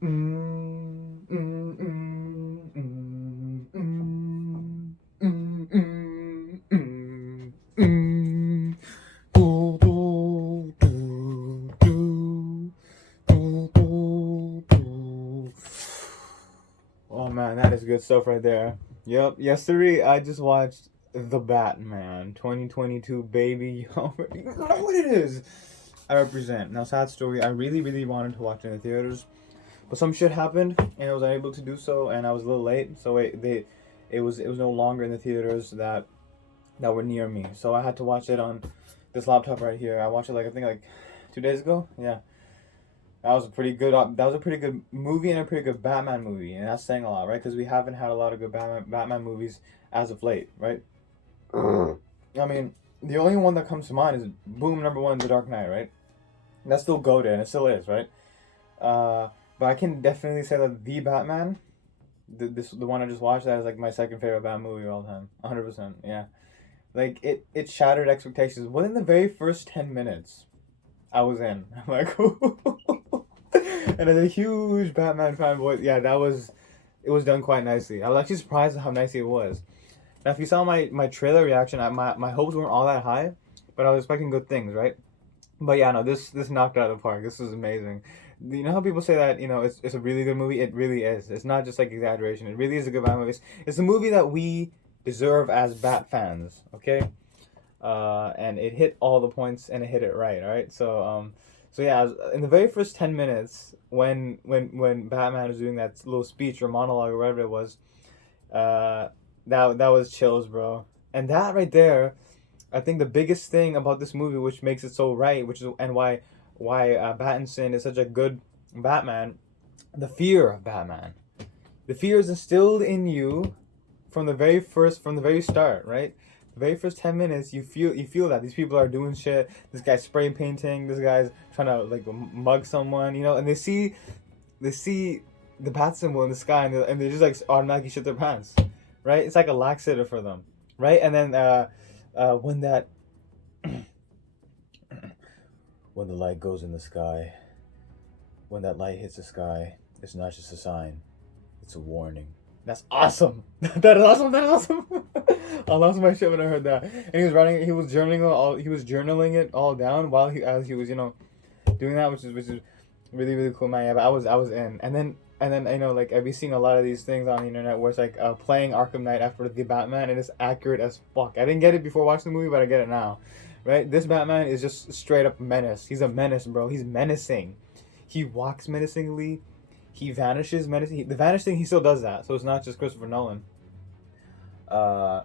Mm, mm, mm, mm, mm, mm, mm, mm, mm. Do, do, do, do, do, do, do. Oh man, that is good stuff right there. Yep. Yesterday I just watched The Batman 2022, baby. You already know what it is. I represent. Now, sad story. I really, really wanted to watch it in the theaters, but some shit happened, and I was unable to do so, and I was a little late. So it was no longer in the theaters that were near me. So I had to watch it on this laptop right here. I watched it like I think like 2 days ago. Yeah, that was a pretty good. That was a pretty good movie and a pretty good Batman movie, and that's saying a lot, right? Because we haven't had a lot of good Batman movies as of late, right? I mean, the only one that comes to mind is boom number one, The Dark Knight, right? That's still goated, and it still is, right? Uh, but I can definitely say that the Batman, the one I just watched, that is like my second favorite Batman movie of all time. 100%. Yeah. Like it shattered expectations. Within the very first 10 minutes, I was in. I'm like, and as a huge Batman fanboy, yeah, it was done quite nicely. I was actually surprised at how nicely it was. Now, if you saw my trailer reaction, my hopes weren't all that high, but I was expecting good things, right? But yeah, no, this knocked it out of the park. This is amazing. You know how people say that it's a really good movie? It really is. It's not just like exaggeration. It really is a good Bat movie. It's a movie that we deserve as Bat fans. Okay, and it hit all the points and it hit it right. All right, so yeah, in the very first 10 minutes, when Batman was doing that little speech or monologue or whatever it was, uh, that was chills, bro. And that right there, I think the biggest thing about this movie, which makes it so right, which is and why Pattinson is such a good Batman, the fear of Batman. The fear is instilled in you from the very start, right? The very first 10 minutes, you feel that these people are doing shit. This guy's spray painting. This guy's trying to like mug someone, and they see the bat symbol in the sky, and they just like automatically shit their pants, right? It's like a laxative for them, right? And then when that when the light goes in the sky, when that light hits the sky, it's not just a sign, it's a warning. That's awesome. That is awesome. That is awesome. I lost my shit when I heard that. And he was journaling it all down while he was doing that, which is really really cool, man. Yeah, but I was in, and then like I've been seeing a lot of these things on the internet where it's like playing Arkham Knight after the Batman, and it's accurate as fuck. I didn't get it before watching the movie, but I get it now, right? This Batman is just straight up menace. He's a menace, bro. He's menacing. He walks menacingly. He vanishes menacingly. The vanish thing, he still does that, so it's not just Christopher Nolan. Uh,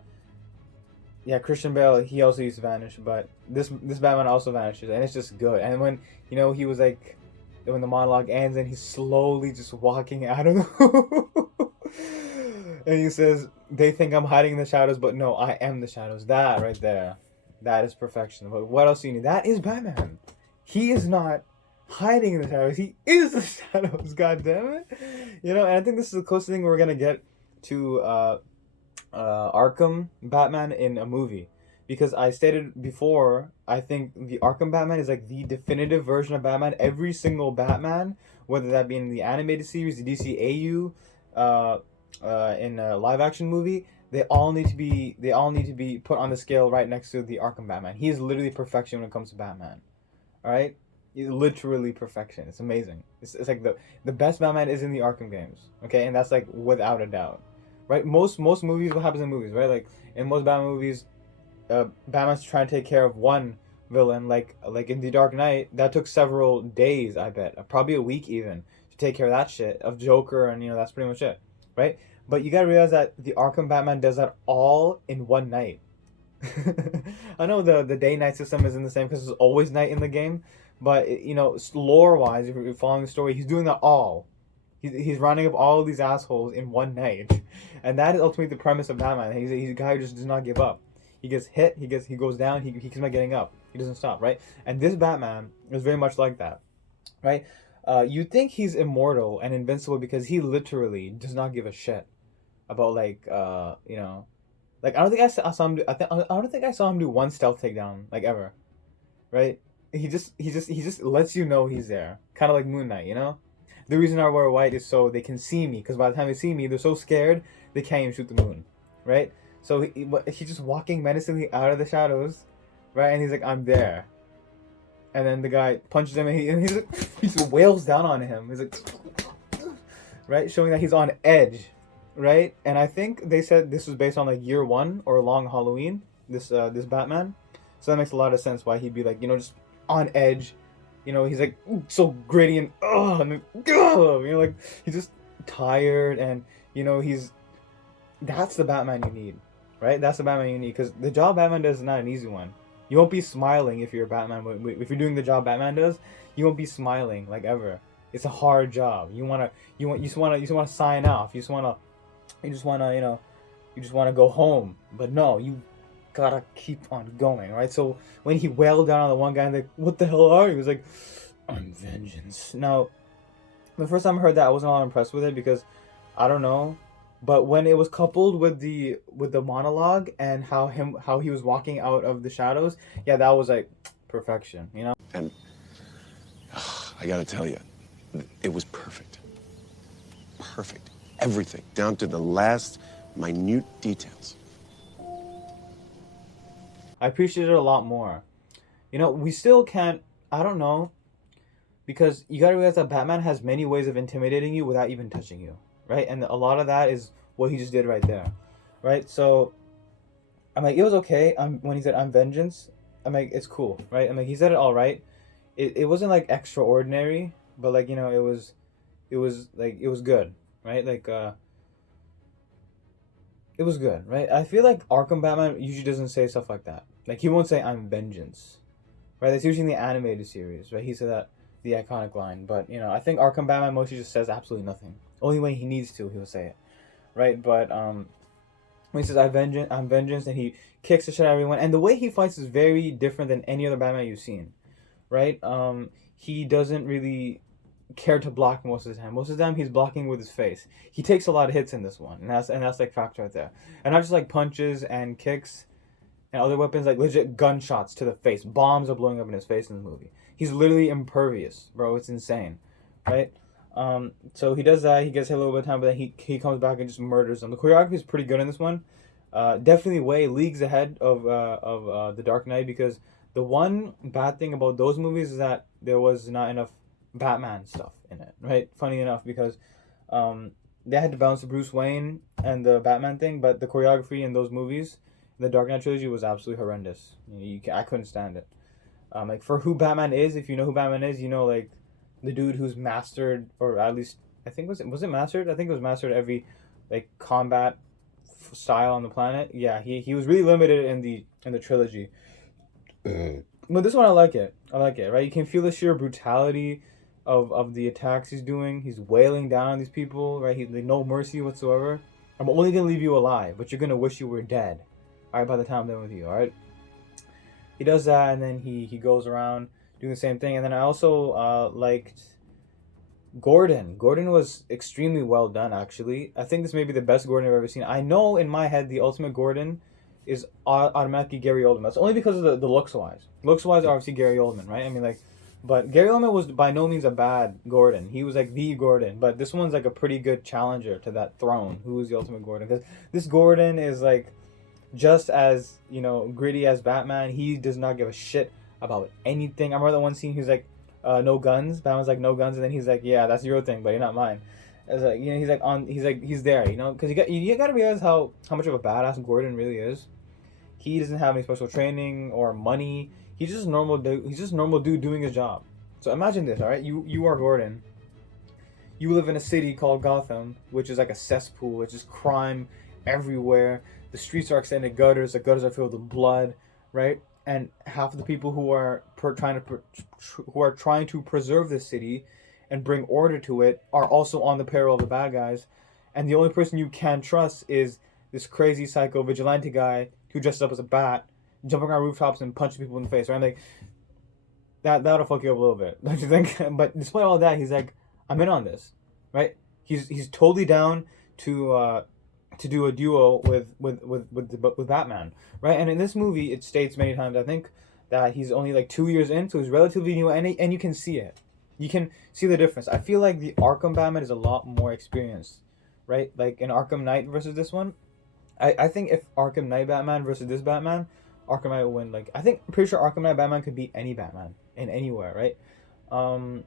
yeah, Christian Bale, he also used to vanish, but this Batman also vanishes, and it's just good. And when he was like, when the monologue ends, and he's slowly just walking out of the and he says, "They think I'm hiding in the shadows, but no, I am the shadows." That right there, that is perfection. But what else do you need? That is Batman. He is not hiding in the shadows. He is the shadows. God damn it. And I think this is the closest thing we're gonna get to Arkham Batman in a movie. Because I stated before, I think the Arkham Batman is like the definitive version of Batman. Every single Batman, whether that be in the animated series, the DCAU, in a live action movie, they all need to be put on the scale right next to the Arkham Batman. He is literally perfection when it comes to Batman. All right, he's literally perfection. It's amazing. It's like the best Batman is in the Arkham games. Okay, and that's like without a doubt, right? Most movies, what happens in movies, right? Like in most Batman movies, Batman's trying to take care of one villain. Like in the Dark Knight, that took several days. I bet, probably a week even, to take care of that shit of Joker, and that's pretty much it, right? But you gotta realize that the Arkham Batman does that all in one night. I know the day night system isn't the same because there's always night in the game, but lore wise, if you're following the story, he's doing that all. He's running up all of these assholes in one night, and that is ultimately the premise of Batman. He's a guy who just does not give up. He gets hit, he goes down, he keeps on getting up. He doesn't stop, right? And this Batman is very much like that, right? You think he's immortal and invincible because he literally does not give a shit about like I don't think I saw him do. I don't think I saw him do one stealth takedown like ever, right? He just lets you know he's there, kind of like Moon Knight. the reason I wear white is so they can see me, because by the time they see me, they're so scared they can't even shoot the moon, right? So he's just walking menacingly out of the shadows, right? And he's like, I'm there. And then the guy punches him, and he just wails down on him. He's like, right, showing that he's on edge, right? And I think they said this was based on like year one or Long Halloween. This Batman, so that makes a lot of sense why he'd be like, just on edge. He's like so gritty and like he's just tired, and that's the Batman you need, right? That's the Batman you need, because the job Batman does is not an easy one. You won't be smiling if you're Batman. If you're doing the job Batman does, you won't be smiling like ever. It's a hard job. You just wanna sign off. You just wanna go home. But no, you gotta keep on going, right? So when he wailed down on the one guy, and like, what the hell are you? He was like, I'm vengeance. Now, the first time I heard that, I wasn't all impressed with it, because I don't know, but when it was coupled with the monologue and how he was walking out of the shadows, yeah, that was like perfection, And I gotta tell you, it was perfect. Perfect. Everything, down to the last minute details. I appreciate it a lot more. We still can't, I don't know, because you gotta realize that Batman has many ways of intimidating you without even touching you, right? And a lot of that is what he just did right there, right? So I'm like, it was okay. When he said I'm vengeance, I'm like, it's cool, right? I'm like, he said it all right. It wasn't like extraordinary, but like, it was good, right? Like it was good, right? I feel like Arkham Batman usually doesn't say stuff like that. Like, he won't say I'm vengeance, right? That's usually in the animated series, right? He said that, the iconic line. But I think Arkham Batman mostly just says absolutely nothing. Only when he needs to, he'll say it, right? But when he says I'm vengeance, and he kicks the shit out of everyone, and the way he fights is very different than any other Batman you've seen, right? He doesn't really care to block most of the time. Most of the time, he's blocking with his face. He takes a lot of hits in this one, and that's like fact right there. And not just like punches and kicks and other weapons, like legit gunshots to the face. Bombs are blowing up in his face in this movie. He's literally impervious, bro. It's insane, right? So he does that. He gets hit a little bit of time, but then he comes back and just murders them. The choreography is pretty good in this one. Definitely way leagues ahead of The Dark Knight, because the one bad thing about those movies is that there was not enough Batman stuff in it, right? Funny enough, because they had to balance the Bruce Wayne and the Batman thing, but the choreography in those movies, the Dark Knight trilogy, was absolutely horrendous. I couldn't stand it. Like, for who Batman is, if you know who Batman is, like the dude who's mastered, or at least I think was it mastered? I think it was mastered every like combat style on the planet. Yeah, he was really limited in the trilogy. But this one I like it, right? You can feel the sheer brutality of the attacks he's doing. He's wailing down on these people, right? He's like, no mercy whatsoever. I'm only gonna leave you alive, but you're gonna wish you were dead, all right, by the time I'm done with you, all right? He does that, and then he goes around doing the same thing. And then I also liked Gordon. Gordon was extremely well done, actually. I think this may be the best Gordon I've ever seen. I know in my head the ultimate Gordon is automatically Gary Oldman. That's only because of the looks-wise. Looks-wise, obviously Gary Oldman, right? I mean, like, but Gary Oldman was by no means a bad Gordon. He was like the Gordon, but this one's like a pretty good challenger to that throne. Who is the ultimate Gordon? Because this Gordon is like just as gritty as Batman. He does not give a shit about anything. I remember that one scene. He's like, no guns. Batman's like, no guns, and then he's like, yeah, that's your thing, but you're not mine. It's like, he's there, because you got to realize how much of a badass Gordon really is. He doesn't have any special training or money. He's just a normal dude. He's just a normal dude doing his job. So imagine this, all right? You are Gordon. You live in a city called Gotham, which is like a cesspool. It's just crime everywhere. The streets are extended gutters. The gutters are filled with blood, right? And half of the people who are trying to preserve the city and bring order to it are also on the payroll of the bad guys. And the only person you can trust is this crazy psycho vigilante guy who dresses up as a bat, jumping on rooftops and punching people in the face, right? I'm like, that'll fuck you up a little bit, don't you think? But despite all that, he's like, I'm in on this, right? He's totally down to do a duo with Batman, right? And in this movie, it states many times, I think, that he's only like 2 years in, so he's relatively new, and you can see it. You can see the difference. I feel like the Arkham Batman is a lot more experienced, right? Like in Arkham Knight versus this one, I think if Arkham Knight Batman versus this Batman, Arkham Knight will win. Like I think I'm pretty sure Arkham Knight Batman could beat any Batman in anywhere, right? Um,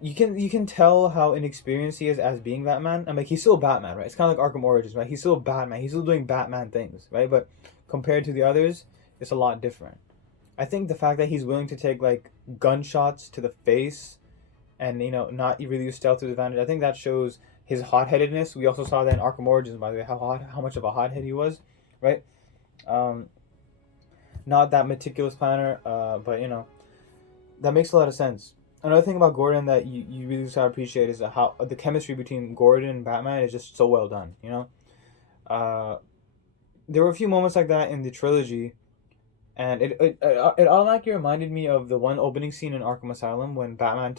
you can tell how inexperienced he is as being Batman. I'm like he's still Batman, right? It's kind of like Arkham Origins, right? He's still Batman. He's still doing Batman things, right? But compared to the others, it's a lot different. I think the fact that he's willing to take like gunshots to the face and not really use stealth to his advantage. I think that shows his hot-headedness. We also saw that in Arkham Origins, by the way, how much of a hothead he was, right? Um, Not that meticulous planner, but that makes a lot of sense. Another thing about Gordon that you really start to appreciate is how the chemistry between Gordon and Batman is just so well done. Uh, there were a few moments like that in the trilogy, and it automatically reminded me of the one opening scene in Arkham Asylum when Batman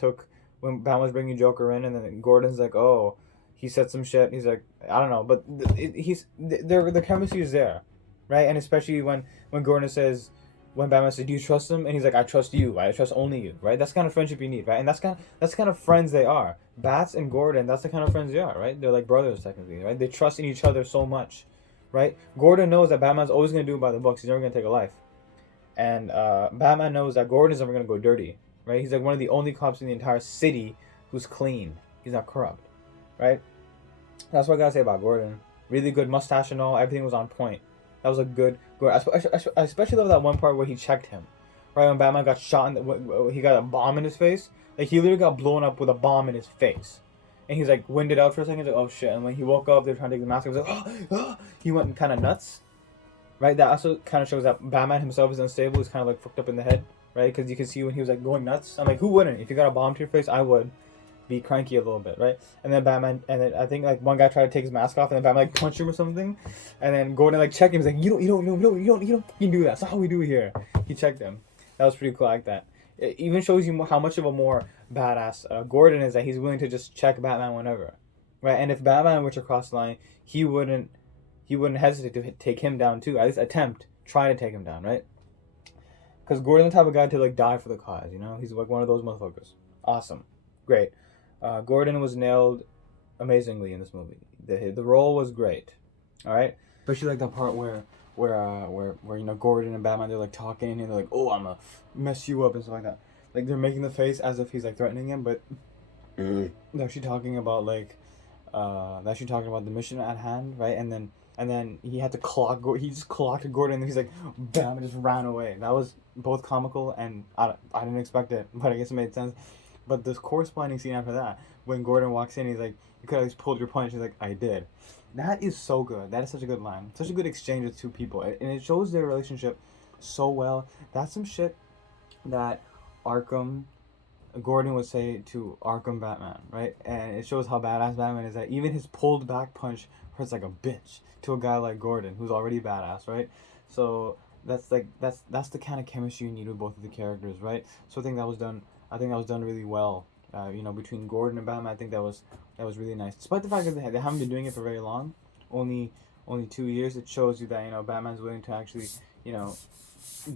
was bringing Joker in, and then Gordon's like, oh, he said some shit. He's like, I don't know, but the chemistry is there, right? And especially when Gordon says, when Batman says, "Do you trust him?" and he's like, "I trust you. I trust only you." Right? That's the kind of friendship you need, right? And that's the kind of friends they are. Bats and Gordon, that's the kind of friends they are, right? They're like brothers technically, right? They trust in each other so much, right? Gordon knows that Batman's always gonna do it by the books. He's never gonna take a life. And Batman knows that Gordon is never gonna go dirty, right? He's like one of the only cops in the entire city who's clean. He's not corrupt, right? That's what I gotta say about Gordon. Really good mustache and all. Everything was on point. That was a good Gordon. I especially love that one part where he checked him, right? When Batman got shot, he got a bomb in his face. Like he literally got blown up with a bomb in his face, and he's like winded out for a second. He's like, oh shit! And when he woke up, they were trying to take the mask off. He was like, oh. He went kind of nuts, right? That also kind of shows that Batman himself is unstable. He's kind of like fucked up in the head, right? Because you can see when he was like going nuts. I'm like, who wouldn't? If you got a bomb to your face, I would be cranky a little bit, right? And then I think like one guy tried to take his mask off, and then Batman like punched him or something, and then Gordon like checked him. He's like, you don't fucking do that. That's not how we do it here. He checked him. That was pretty cool. I like that. It even shows you how much of a more badass Gordon is, that he's willing to just check Batman whenever, right? And if Batman were to cross the line, he wouldn't hesitate to take him down too. At least try to take him down, right? Because Gordon's the type of guy to like die for the cause. He's like one of those motherfuckers. Awesome, great. Gordon was nailed amazingly in this movie. The role was great. All right, especially like that part where Gordon and Batman, they're like talking, and they're like, oh, I'm gonna mess you up and stuff like that. Like they're making the face as if he's like threatening him, but they're actually talking about the mission at hand, right? And then he had to he just clocked Gordon, and he's like, bam, and just ran away. That was both comical, and I didn't expect it, but I guess it made sense. But this corresponding scene after that, when Gordon walks in, he's like, you could have just pulled your punch. He's like, I did. That is so good. That is such a good line. Such a good exchange with two people. And it shows their relationship so well. That's some shit that Gordon would say to Arkham Batman, right? And it shows how badass Batman is, that even his pulled back punch hurts like a bitch to a guy like Gordon, who's already badass, right? So that's the kind of chemistry you need with both of the characters, right? So I think that was done really well. Between Gordon and Batman, I think that was really nice. Despite the fact that they haven't been doing it for very long, only 2 years, it shows you that Batman's willing to actually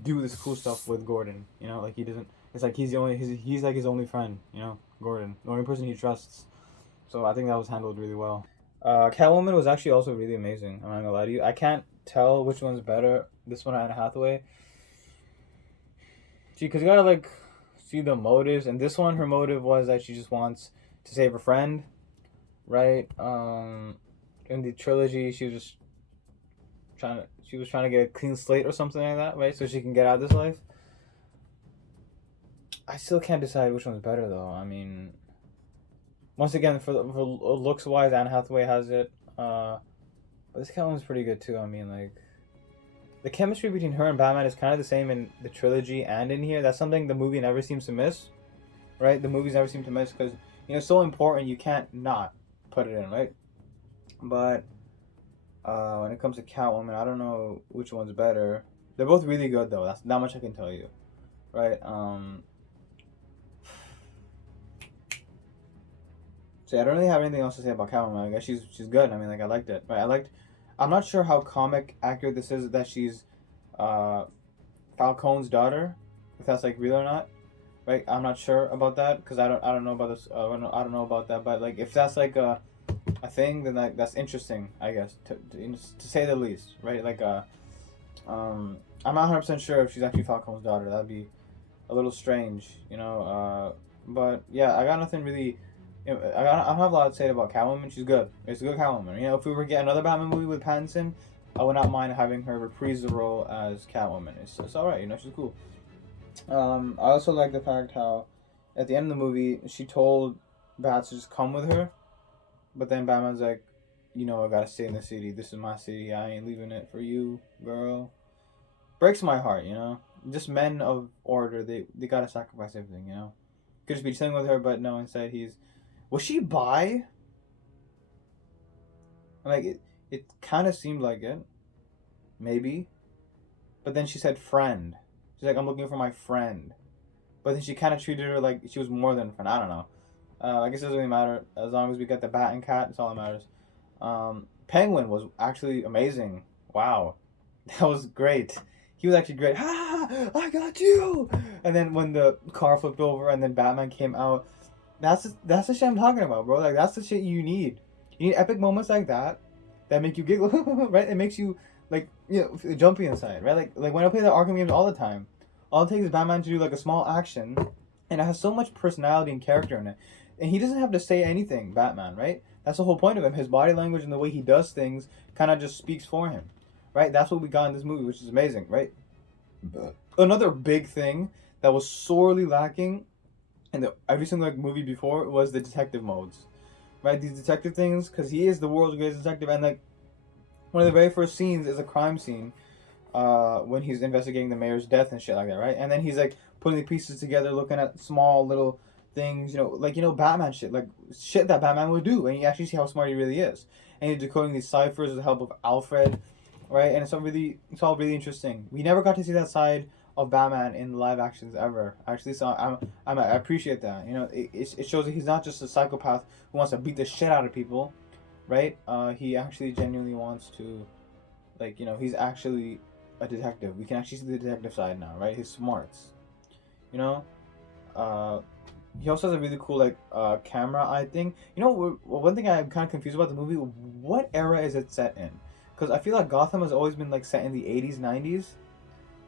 do this cool stuff with Gordon. Like he doesn't. It's like he's like his only friend. Gordon, the only person he trusts. So I think that was handled really well. Catwoman was actually also really amazing. I'm not gonna lie to you. I can't tell which one's better. This one or Anne Hathaway. See, because you gotta like see the motives, and this one, her motive was that she just wants to save her friend, right? In the trilogy, she was trying to get a clean slate or something like that, right? So she can get out of this life. I still can't decide which one's better though. I mean, once again, for looks wise, Anne Hathaway has it. But this Catwoman's pretty good too. I mean, like, the chemistry between her and Batman is kind of the same in the trilogy and in here. That's something the movie never seems to miss, right? The movies never seem to miss because it's so important. You can't not put it in, right? But when it comes to Catwoman, I don't know which one's better. They're both really good though. That's not much I can tell you, right? So I don't really have anything else to say about Catwoman. I guess she's good. I mean, like, I liked it. Right? I'm not sure how comic accurate this is, that she's Falcone's daughter, if that's like real or not. right? I'm not sure about that because I don't know about this. I don't know about that. But like, if that's like a thing, then like that's interesting, I guess, to say the least, right? Like I'm not 100% sure if she's actually Falcone's daughter. That'd be a little strange, you know. But yeah, I got nothing really. I don't have a lot to say about Catwoman. She's good. It's a good Catwoman. You know, if we were to get another Batman movie with Pattinson, I would not mind having her reprise the role as Catwoman. It's all right. You know, she's cool. I also like the fact how, at the end of the movie, she told Bats to just come with her, but then Batman's like, you know, I gotta stay in the city. This is my city. I ain't leaving it for you, girl. Breaks my heart, you know. Just men of order, they gotta sacrifice everything, you know. Could just be chilling with her, but no. Instead, was she bi? Like it kind of seemed like it, maybe. But then she said friend. She's like, I'm looking for my friend. But then she kind of treated her like she was more than a friend. I don't know. I guess it doesn't really matter as long as we get the bat and cat. It's all that matters. Penguin was actually amazing. Wow, that was great. He was actually great. Ha! I got you. And then when the car flipped over and then Batman came out, that's the shit I'm talking about, bro. Like that's the shit you need. You need epic moments like that make you giggle, right? It makes you like jumpy inside, right? Like when I play the Arkham games all the time, all it takes is Batman to do like a small action, and it has so much personality and character in it, and he doesn't have to say anything. Batman, right? That's the whole point of him. His body language and the way he does things kind of just speaks for him, right? That's what we got in this movie, which is amazing, right? Another big thing that was sorely lacking in every single like movie before was the detective modes, right? These detective things, because he is the world's greatest detective, and like one of the very first scenes is a crime scene, when he's investigating the mayor's death and shit like that, right? And then he's like putting the pieces together, looking at small little things, like Batman shit, like shit that Batman would do, and you actually see how smart he really is. And he's decoding these ciphers with the help of Alfred, right? And it's all really interesting. We never got to see that side of Batman in live actions ever. Actually, so I appreciate that. It shows that he's not just a psychopath who wants to beat the shit out of people, right? He actually genuinely wants to, like, he's actually a detective. We can actually see the detective side now, right? His smarts, you know. He also has a really cool camera eye thing. One thing I'm kind of confused about the movie. What era is it set in? Because I feel like Gotham has always been like set in the 80s, 90s,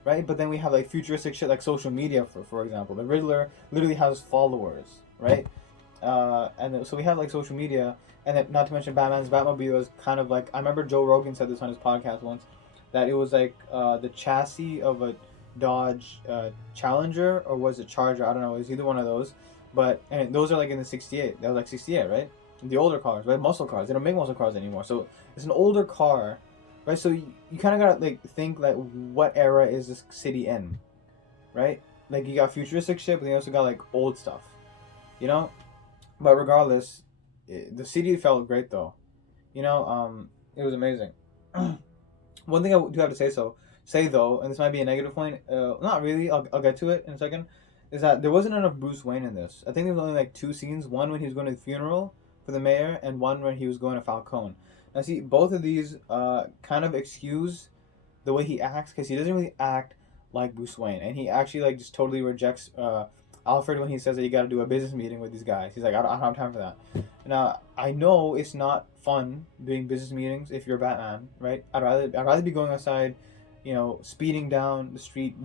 right? But then we have like futuristic shit like social media, for example. The Riddler literally has followers, right? So we have like social media, and then, not to mention Batman's Batmobile is kind of like, I remember Joe Rogan said this on his podcast once, that it was like the chassis of a Dodge Challenger, or was it Charger? I don't know. It was either one of those. And those are like in the 68. That was like 68, right? The older cars, right? Muscle cars. They don't make muscle cars anymore. So it's an older car, right? So you kind of gotta like think like, what era is this city in, right? Like you got futuristic shit, but you also got like old stuff, you know. But regardless, the city felt great though, it was amazing. One thing I do have to say though, and this might be a negative point, not really. I'll get to it in a second. Is that there wasn't enough Bruce Wayne in this? I think there was only like two scenes. One when he was going to the funeral for the mayor, and one when he was going to Falcone. Now, see, both of these kind of excuse the way he acts, because he doesn't really act like Bruce Wayne, and he actually like just totally rejects Alfred when he says that you got to do a business meeting with these guys. He's like, I don't have time for that. Now, I know it's not fun doing business meetings if you're Batman, right? I'd rather be going outside, speeding down the street,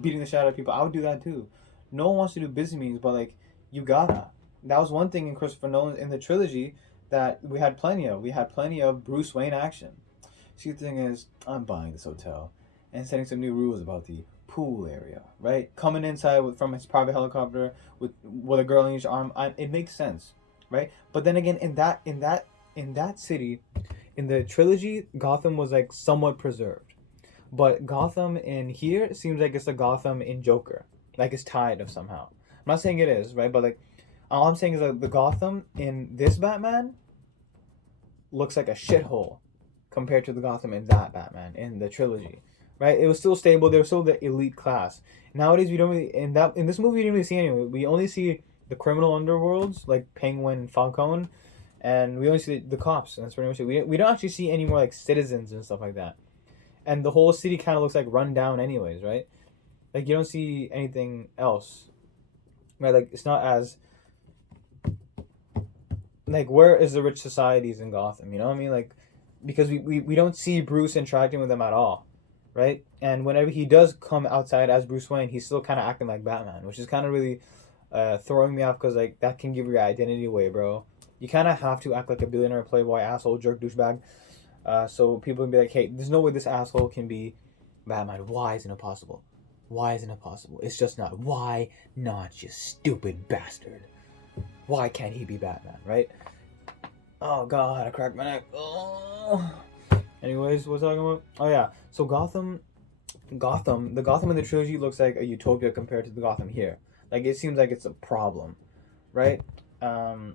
beating the shit out of people. I would do that too. No one wants to do business meetings, but like, you gotta. That was one thing in Christopher Nolan in the trilogy that we had plenty of. We had plenty of Bruce Wayne action. See, the thing is, I'm buying this hotel and setting some new rules about the pool area, right? Coming inside from his private helicopter with a girl in each arm, it makes sense, right? But then again, in that city, in the trilogy, Gotham was like somewhat preserved, but Gotham in here seems like it's the Gotham in Joker, like it's tied of somehow. I'm not saying it is, right? But like, all I'm saying is like the Gotham in this Batman looks like a shithole compared to the Gotham in that Batman in the trilogy, right? It was still stable. They were still the elite class. Nowadays, we don't really in this movie we didn't really see anyone. We only see the criminal underworlds like Penguin and Falcone, and we only see the cops. And that's pretty much it. We don't actually see any more like citizens and stuff like that. And the whole city kind of looks like run down, anyways, right? Like you don't see anything else. right? Like it's not as like where is the rich societies in Gotham? You know what I mean? Like because we don't see Bruce interacting with them at all, right? And whenever he does come outside as Bruce Wayne, he's still kind of acting like Batman, which is kind of really throwing me off because like that can give your identity away, bro. You kind of have to act like a billionaire, playboy, asshole, jerk, douchebag, so people can be like, hey, there's no way this asshole can be Batman. Why isn't it possible? Why isn't it possible? It's just not. Why not, you stupid bastard? Why can't he be Batman, right? Oh god, I cracked my neck. Oh. Anyways, what's talking about? Oh yeah, so the Gotham in the trilogy looks like a utopia compared to the Gotham here. Like it seems like it's a problem, right? Um,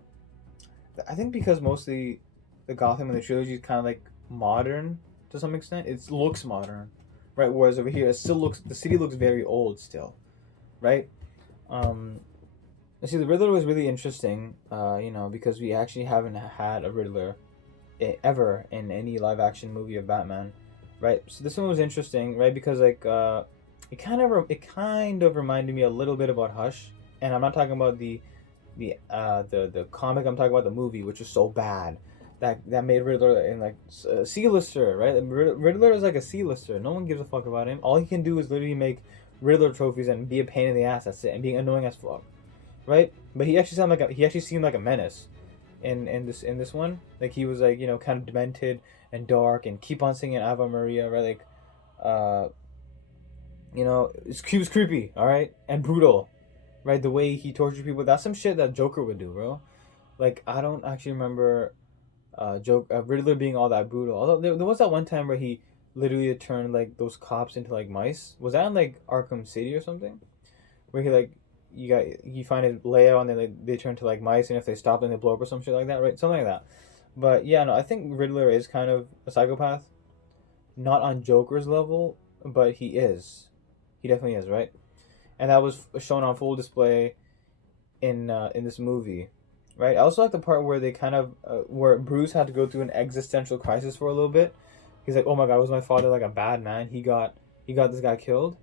I think because mostly the Gotham in the trilogy is kind of like modern to some extent. It looks modern, right? Whereas over here, it still looks the city looks very old still, right? Um, See, the Riddler was really interesting, because we actually haven't had a Riddler ever in any live action movie of Batman, right? So this one was interesting, right? Because like it kind of reminded me a little bit about Hush, and I'm not talking about the comic. I'm talking about the movie, which was so bad that made Riddler in like a C-lister, right? Riddler is like a C-lister. No one gives a fuck about him. All he can do is literally make Riddler trophies and be a pain in the ass. That's it, and being annoying as fuck, right? But he actually seemed like a menace in this one. Like he was like kind of demented and dark and keep on singing Ave Maria, right? Like, he was creepy, all right, and brutal, right? The way he tortured people, that's some shit that Joker would do, bro. Like I don't actually remember Riddler being all that brutal. Although there was that one time where he literally turned like those cops into like mice. Was that in like Arkham City or something? Where he like you find his layout and then they turn to like mice, and if they stop then they blow up or some shit like that, right? Something like that. But yeah, no, I think Riddler is kind of a psychopath. Not on Joker's level, but he is. He definitely is, right? And that was shown on full display in this movie, right? I also like the part where they kind of where Bruce had to go through an existential crisis for a little bit. He's like, "Oh my God, was my father like a bad man? He got this guy killed,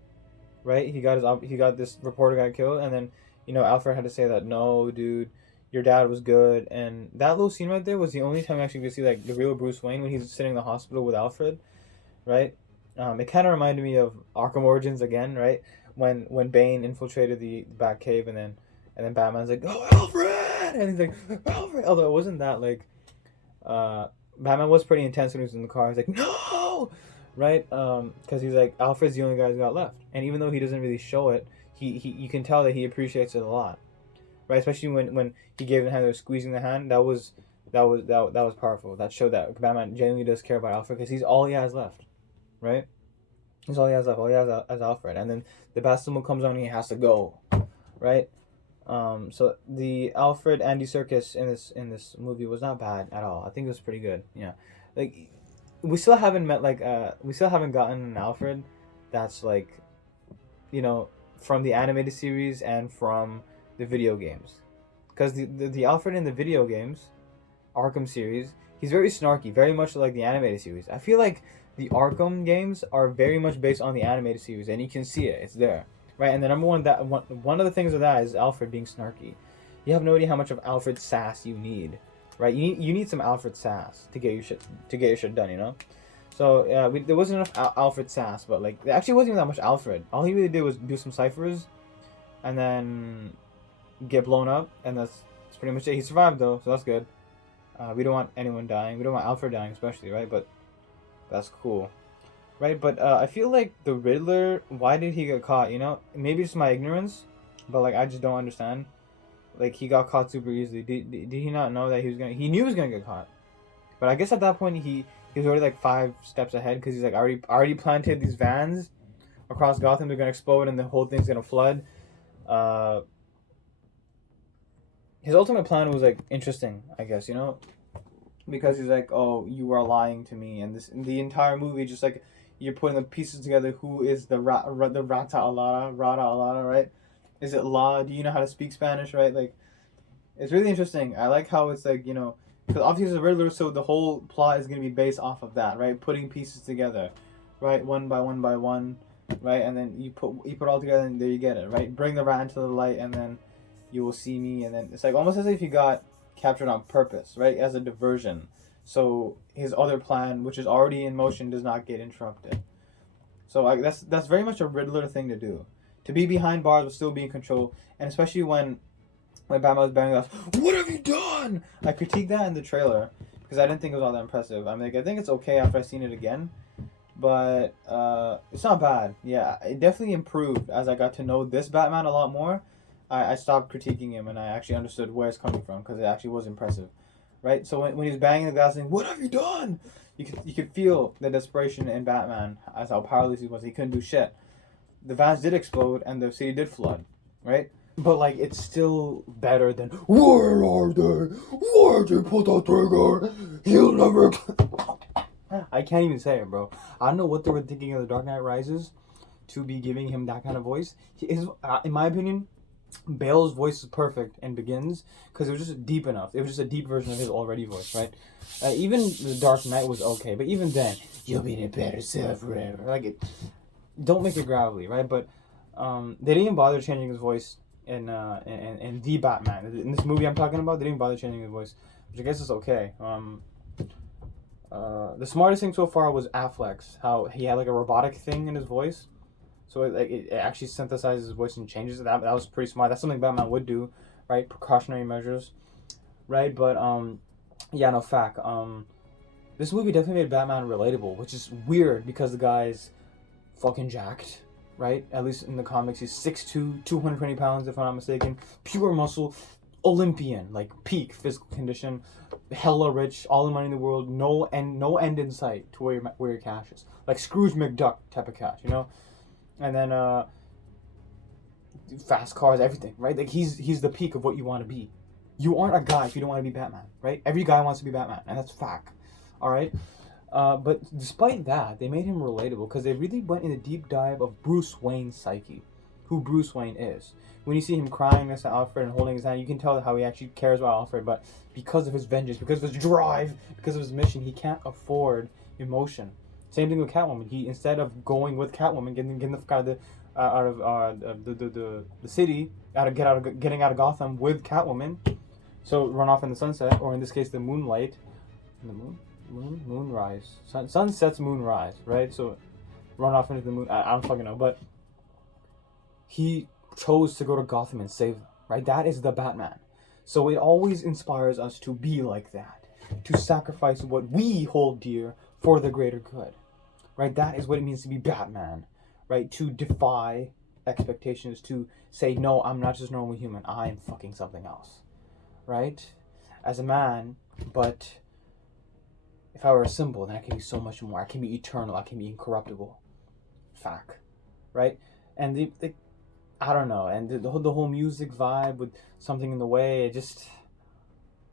right? He got this reporter got killed, and then Alfred had to say that no, dude, your dad was good." And that little scene right there was the only time I actually could see like the real Bruce Wayne when he's sitting in the hospital with Alfred, right? It kind of reminded me of Arkham Origins again, right? When Bane infiltrated the Batcave, and then Batman's like, "Oh, Alfred!" And he's like, "Alfred!" Although it wasn't that like, Batman was pretty intense when he was in the car. He's like, "No!" Right? Because he's like, Alfred's the only guy who's got left, and even though he doesn't really show it, he you can tell that he appreciates it a lot, right? Especially when he gave him the hand, they were squeezing the hand. That was powerful. That showed that Batman genuinely does care about Alfred because he's all he has left, right? He's all he has left. All he has as Alfred, and then the bat symbol comes on, and he has to go, right? So the Alfred Andy Serkis in this movie was not bad at all. I think it was pretty good. Yeah, like we still haven't met we still haven't gotten an Alfred that's like, from the animated series and from the video games, because the Alfred in the video games, Arkham series, he's very snarky, very much like the animated series. I feel like the Arkham games are very much based on the animated series, and you can see it. It's there. Right, and the number one of the things of that is Alfred being snarky. You have no idea how much of Alfred sass you need, right? You need some Alfred sass to get your shit done, So there wasn't enough Alfred sass, but like there actually wasn't even that much Alfred. All he really did was do some ciphers, and then get blown up, and that's pretty much it. He survived though, so that's good. We don't want anyone dying. We don't want Alfred dying, especially, right? But that's cool. Right, but I feel like the Riddler, why did he get caught, Maybe it's my ignorance, but, like, I just don't understand. Like, he got caught super easily. Did he not know that he knew he was gonna get caught. But I guess at that point, he was already, like, 5 steps ahead, because he's, like, already planted these vans across Gotham. They're gonna explode, and the whole thing's gonna flood. His ultimate plan was, like, interesting, I guess, Because he's like, oh, you are lying to me, and the entire movie, just, like, you're putting the pieces together. Who is the Rata Alada, right? Is it La? Do you know how to speak Spanish, right? Like, it's really interesting. I like how it's like, because obviously it's a Riddler, so the whole plot is going to be based off of that, right? Putting pieces together, right? One by one, right? And then you put it all together, and there you get it, right? Bring the rat into the light, and then you will see me, and then it's like almost as if he got captured on purpose, right, as a diversion, so his other plan, which is already in motion, does not get interrupted. So like that's very much a Riddler thing to do, to be behind bars but still be in control, and especially when Batman was banging off, what have you done? I critiqued that in the trailer because I didn't think it was all that impressive. I'm like, I think it's okay after I seen it again, but it's not bad. Yeah, it definitely improved as I got to know this Batman a lot more. I stopped critiquing him and I actually understood where it's coming from because it actually was impressive, right? So when he was banging the glass saying, "What have you done?" You could feel the desperation in Batman as how powerless he was. He couldn't do shit. The vans did explode and the city did flood, right? But like it's still better than where are they? Where'd you put the trigger? He'll never. I can't even say it, bro. I don't know what they were thinking of The Dark Knight Rises to be giving him that kind of voice. In my opinion, Bale's voice is perfect and Begins because it was just deep enough. It was just a deep version of his already voice, right? Even The Dark Knight was okay, but even then, you'll be the better self forever. Like it, don't make it gravelly, right? But they didn't even bother changing his voice in the Batman. In this movie I'm talking about, they didn't bother changing his voice, which I guess is okay. The smartest thing so far was Affleck's, how he had like a robotic thing in his voice, so it actually synthesizes his voice and changes it. That was pretty smart. That's something Batman would do, right? Precautionary measures, right? But yeah, no fact. This movie definitely made Batman relatable, which is weird because the guy's fucking jacked, right? At least in the comics, he's 6'2", 220 pounds, if I'm not mistaken. Pure muscle, Olympian, like peak physical condition, hella rich, all the money in the world, no end in sight to where your cash is. Like Scrooge McDuck type of cash, you know? And then fast cars, everything, right? Like he's the peak of what you want to be. You aren't a guy if you don't want to be Batman, right? Every guy wants to be Batman, and that's fact. All right. But despite that, they made him relatable because they really went in a deep dive of Bruce Wayne's psyche, who Bruce Wayne is. When you see him crying next to Alfred and holding his hand, you can tell how he actually cares about Alfred, but because of his vengeance, because of his drive, because of his mission, he can't afford emotion. Same thing with Catwoman. He, instead of going with Catwoman, getting the fuck out of the city, getting out of Gotham with Catwoman, so run off in the sunset, or in this case, the moonlight, the moonrise, sunsets, moonrise, right? So run off into the moon. I don't fucking know, but he chose to go to Gotham and save them, right? That is the Batman. So it always inspires us to be like that, to sacrifice what we hold dear for the greater good, right? That is what it means to be Batman, right? To defy expectations, to say, no, I'm not just a normal human, I'm fucking something else, right? As a man, but if I were a symbol, then I can be so much more. I can be eternal, I can be incorruptible. Fact, right? And the I don't know, and the whole music vibe with Something in the Way, it just,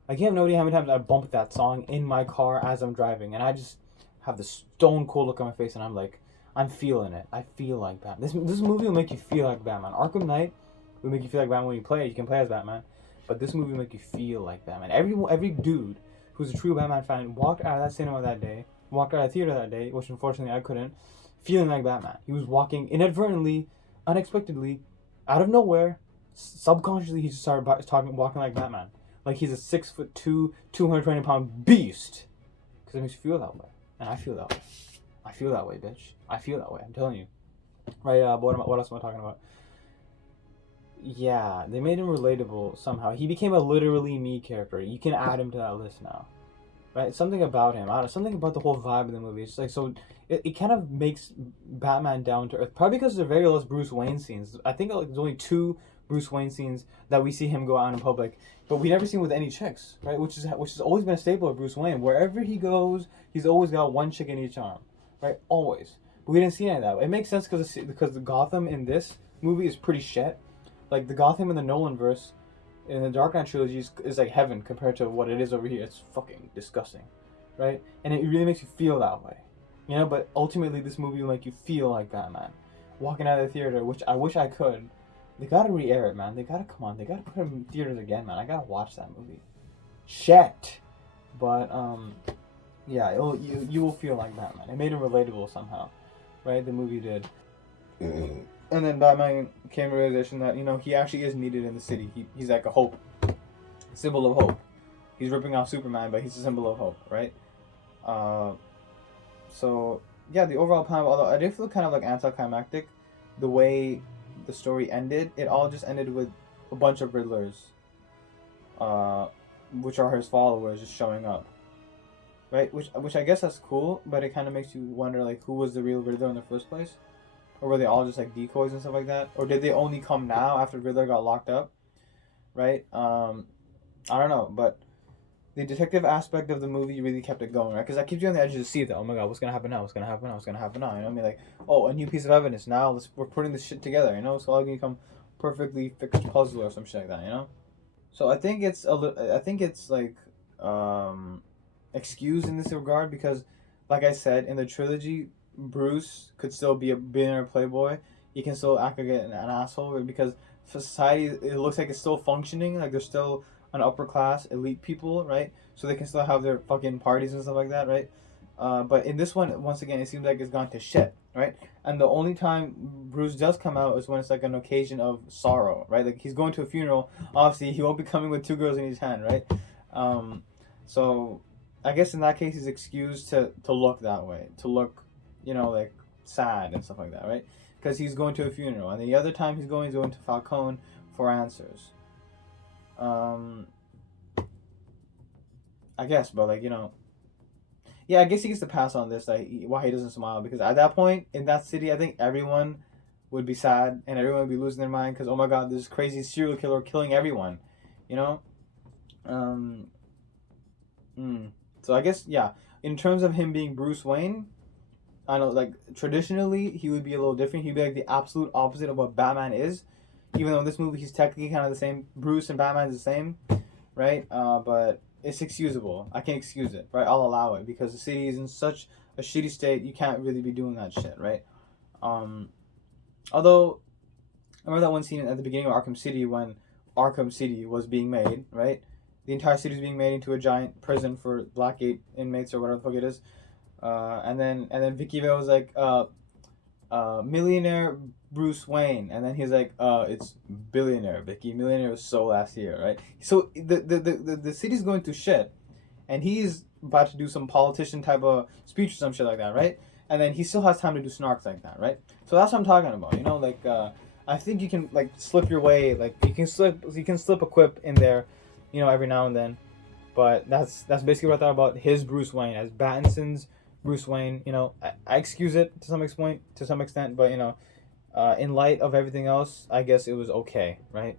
I can't have no idea how many times I bumped that song in my car as I'm driving, and I just have this stone cold look on my face, and I'm like, I'm feeling it. I feel like Batman. This movie will make you feel like Batman. Arkham Knight will make you feel like Batman when you play it. You can play as Batman, but this movie will make you feel like Batman. Every dude who's a true Batman fan walked out of that cinema that day, walked out of the theater that day, which unfortunately I couldn't, feeling like Batman. He was walking inadvertently, unexpectedly, out of nowhere, subconsciously, he just started walking like Batman. Like he's a 6'2", 220-pound beast. Because it makes you feel that way. And I feel that way. I feel that way, bitch. I feel that way, I'm telling you. Right, what else am I talking about? Yeah, they made him relatable somehow. He became a literally me character. You can add him to that list now. Right? Something about him. I don't know, something about the whole vibe of the movie. It's like, so it kind of makes Batman down to earth. Probably because there's very less Bruce Wayne scenes. I think like, there's only 2 Bruce Wayne scenes that we see him go out in public, but we never see him with any chicks, right? Which has always been a staple of Bruce Wayne. Wherever he goes, he's always got one chick in each arm, right? Always. But we didn't see any of that. It makes sense because the Gotham in this movie is pretty shit. Like the Gotham in the Nolanverse, in the Dark Knight trilogy is like heaven compared to what it is over here. It's fucking disgusting, right? And it really makes you feel that way, you know. But ultimately, this movie will make you feel like Batman. Walking out of the theater, which I wish I could. They gotta re-air it, man. They gotta come on. They gotta put it in theaters again, man. I gotta watch that movie. Shit. But yeah, you will feel like Batman. It made him relatable somehow, right? The movie did. And then Batman came to the realization that, he actually is needed in the city. He's like a hope, symbol of hope. He's ripping off Superman, but he's a symbol of hope, right? Uh, so yeah, the overall plan, although I did feel kind of like anticlimactic, the way the story ended, it all just ended with a bunch of Riddlers, uh, which are his followers, just showing up, right? Which I guess that's cool, but it kind of makes you wonder like who was the real Riddler in the first place, or were they all just like decoys and stuff like that, or did they only come now after Riddler got locked up, right? I don't know, but the detective aspect of the movie really kept it going, right? Because I keep you on the edge of the seat. That, oh my god, what's gonna happen now? What's gonna happen now? What's gonna happen now? You know what I mean? Like, oh, a new piece of evidence. Now we're putting this shit together. It's all gonna become perfectly fixed puzzle or some shit like that. So I think it's I think it's like excused in this regard because, like I said, in the trilogy, Bruce could still be a billionaire playboy. He can still act like an asshole because for society it looks like it's still functioning. Like there's still an upper class elite people, right? So they can still have their fucking parties and stuff like that, right? But in this one, once again, it seems like it's gone to shit, right? And the only time Bruce does come out is when it's like an occasion of sorrow, right? Like he's going to a funeral. Obviously, he won't be coming with two girls in his hand, right? So I guess in that case, he's excused to look that way, to look, like sad and stuff like that, right? Because he's going to a funeral, and the other time he's going to Falcone for answers. I guess, but like yeah, I guess he gets to pass on this. Like why he doesn't smile because at that point in that city, I think everyone would be sad and everyone would be losing their mind because oh my god, this crazy serial killer killing everyone, you know. Um. So I guess yeah, in terms of him being Bruce Wayne, I know like traditionally he would be a little different. He'd be like the absolute opposite of what Batman is. Even though in this movie he's technically kind of the same. Bruce and Batman is the same, right? But it's excusable. I can excuse it, right? I'll allow it because the city is in such a shitty state. You can't really be doing that shit, right? Although I remember that one scene at the beginning of Arkham City when Arkham City was being made, right? The entire city was being made into a giant prison for Blackgate inmates or whatever the fuck it is. And then Vicky Vale was like, millionaire Bruce Wayne, and then he's like, it's billionaire Vicky. Millionaire was so last year, right? So the city's going through shit, and he's about to do some politician type of speech or some shit like that, right? And then he still has time to do snarks like that, right? So that's what I'm talking about, like I think you can like slip your way, like you can slip a quip in there, every now and then. But that's basically what I thought about his Bruce Wayne as Battinson's Bruce Wayne. I excuse it to some extent, but in light of everything else, I guess it was okay, right?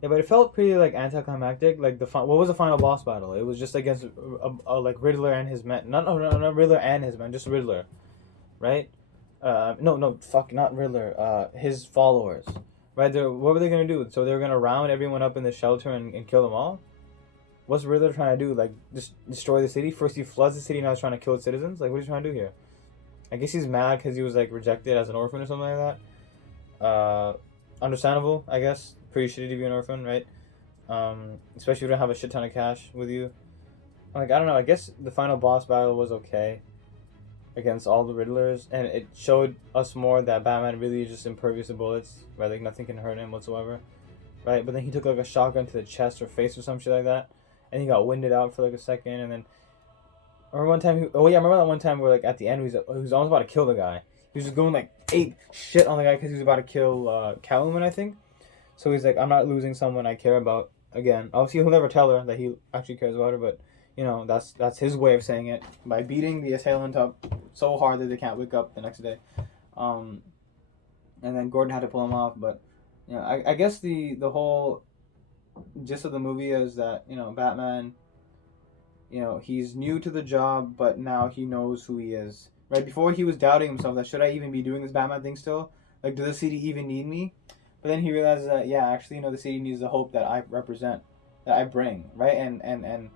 Yeah, but it felt pretty like anticlimactic. Like what was the final boss battle? It was just against like Riddler and his men. Not Riddler and his men, just Riddler, right? No, fuck, not Riddler. His followers, right? What were they gonna do? So they were gonna round everyone up in the shelter and kill them all. What's Riddler trying to do? Like, just destroy the city? First he floods the city, now he's trying to kill its citizens? Like, what are you trying to do here? I guess he's mad because he was, like, rejected as an orphan or something like that. Understandable, I guess. Pretty shitty to be an orphan, right? Especially if you don't have a shit ton of cash with you. Like, I don't know, I guess the final boss battle was okay against all the Riddlers, and it showed us more that Batman really is just impervious to bullets, right? Like, nothing can hurt him whatsoever, right? But then he took, like, a shotgun to the chest or face or some shit like that. And he got winded out for like a second, and then I remember one time. I remember that one time where like at the end he was almost about to kill the guy. He was just going like ape shit on the guy because he was about to kill Catwoman, I think. So he's like, I'm not losing someone I care about again. Obviously, he'll never tell her that he actually cares about her, but that's his way of saying it by beating the assailant up so hard that they can't wake up the next day. And then Gordon had to pull him off, but I guess the whole gist of the movie is that Batman, he's new to the job, but now he knows who he is. Right before he was doubting himself that should I even be doing this Batman thing still? Like, does the city even need me? But then he realizes that yeah, actually, the city needs the hope that I represent, that I bring, right? And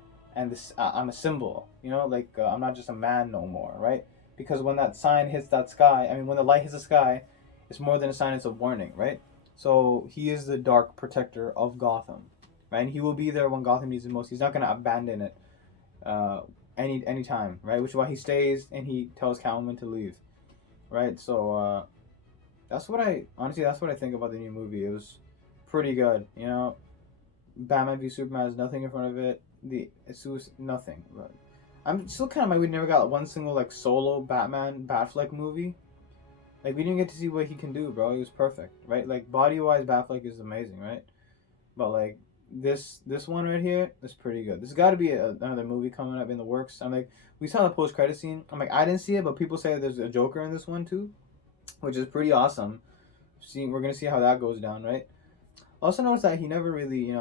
this I'm a symbol. Like I'm not just a man no more, right? Because when that sign hits that sky, I mean, when the light hits the sky, it's more than a sign; it's a warning, right? So he is the dark protector of Gotham, right? And he will be there when Gotham needs it most. He's not going to abandon it any time, right? Which is why he stays and he tells Catwoman to leave, right? So that's what I think about the new movie. It was pretty good, you know. Batman v Superman has nothing in front of it. It was nothing. But I'm still kind of mad we never got one single like solo Batman Batfleck movie. Like we didn't get to see what he can do, bro. He was perfect, right? Like body wise, Batfleck is amazing, right? But like this one right here is pretty good. There's got to be another movie coming up in the works. I'm like, we saw the post credit scene. I'm like, I didn't see it, but people say there's a Joker in this one too, which is pretty awesome. We're gonna see how that goes down, right? Also notice that he never really,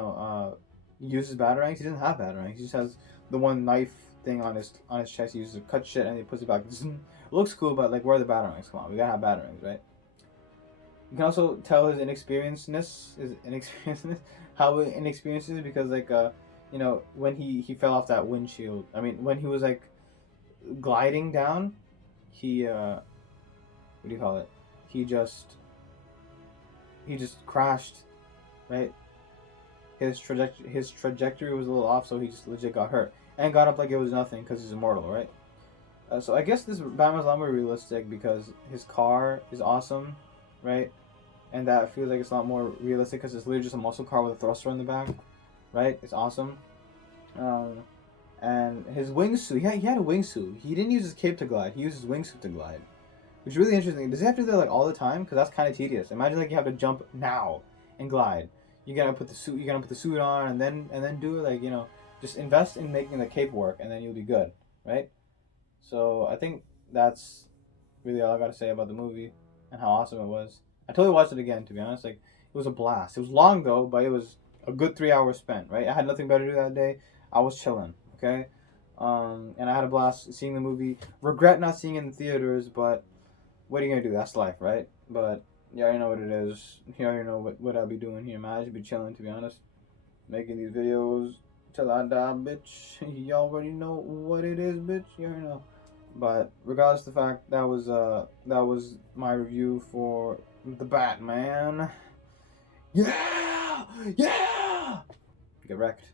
uses batarangs. He doesn't have batarangs. He just has the one knife thing on his chest. He uses to cut shit and he puts it back. It looks cool, but like, where are the batarangs? Come on, we gotta have batarangs, right? You can also tell his inexperienceness, how inexperienced is because like when he fell off that windshield. I mean, when he was like gliding down, he what do you call it? He just crashed, right? His trajectory was a little off, so he just legit got hurt and got up like it was nothing because he's immortal, right? So I guess this Batman's a lot more realistic because his car is awesome, right? And that feels like it's a lot more realistic because it's literally just a muscle car with a thruster in the back, right? It's awesome. And his wingsuit, he had a wingsuit. He didn't use his cape to glide. He used his wingsuit to glide, which is really interesting. Does he have to do that like all the time? Because that's kind of tedious. Imagine like you have to jump now and glide. You gotta put the suit on and then do it. Like just invest in making the cape work, and then you'll be good, right? So I think that's really all I gotta say about the movie and how awesome it was. I totally watched it again, to be honest. Like it was a blast. It was long though, but it was a good 3 hours spent, right? I had nothing better to do that day. I was chilling, okay? And I had a blast seeing the movie. Regret not seeing it in theaters, but what are you gonna do? That's life, right? But yeah, you know what it is. You already know what I'll be doing here, man. I should be chilling, to be honest. Making these videos till I die, bitch. You already know what it is, bitch. You already know. But regardless of the fact, that was my review for the Batman. Yeah! Yeah! Get wrecked.